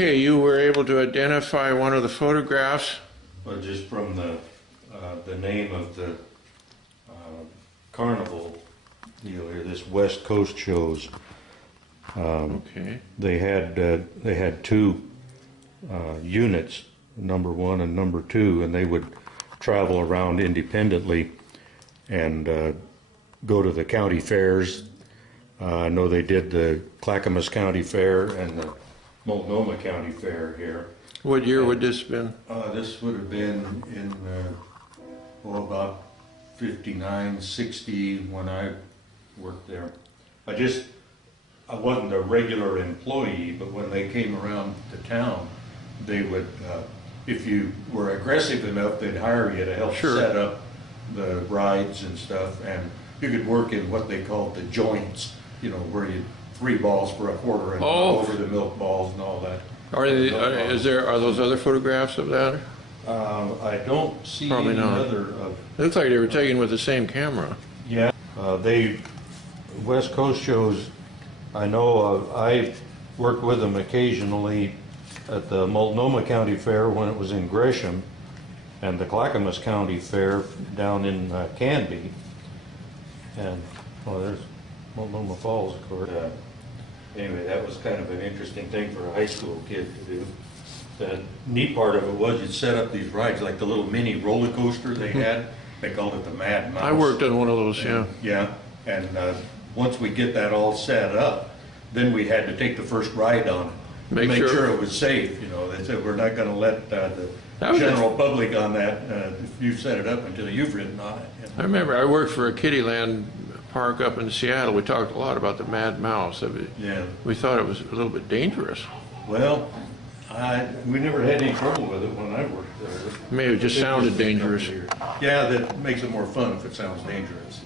Okay, you were able to identify one of the photographs. But just from the name of the carnival deal here, this West Coast shows. Okay. They had two units, number one and number two, and they would travel around independently and go to the county fairs. I know they did the Clackamas County Fair and the Multnomah County Fair here. What year would this have been? This would have been in about 59, 60 when I worked there. I wasn't a regular employee, but when they came around to town, they would, if you were aggressive enough, they'd hire you to help set up the rides and stuff, and you could work in what they called the joints, you know, where you 3 balls for a quarter and over the milk balls and all that. Are those other photographs of that? I don't see Probably any not. other of. It looks like they were taken with the same camera. Yeah, West Coast shows. I know I worked with them occasionally at the Multnomah County Fair when it was in Gresham, and the Clackamas County Fair down in Canby. And there's Multnomah Falls, of course. Anyway, that was kind of an interesting thing for a high school kid to do. The neat part of it was you'd set up these rides, like the little mini roller coaster they had. They called it the Mad Mouse. I worked on one of those, yeah. Yeah, and once we get that all set up, then we had to take the first ride on it. Make sure it was safe. You know, they said we're not going to let the general public on that if you set it up until you've ridden on it. You know? I remember I worked for a Kittyland park up in Seattle. We talked a lot about the Mad Mouse. Yeah. We thought it was a little bit dangerous. Well, we never had any trouble with it when I worked there. Maybe it just sounded dangerous. Yeah, that makes it more fun if it sounds dangerous.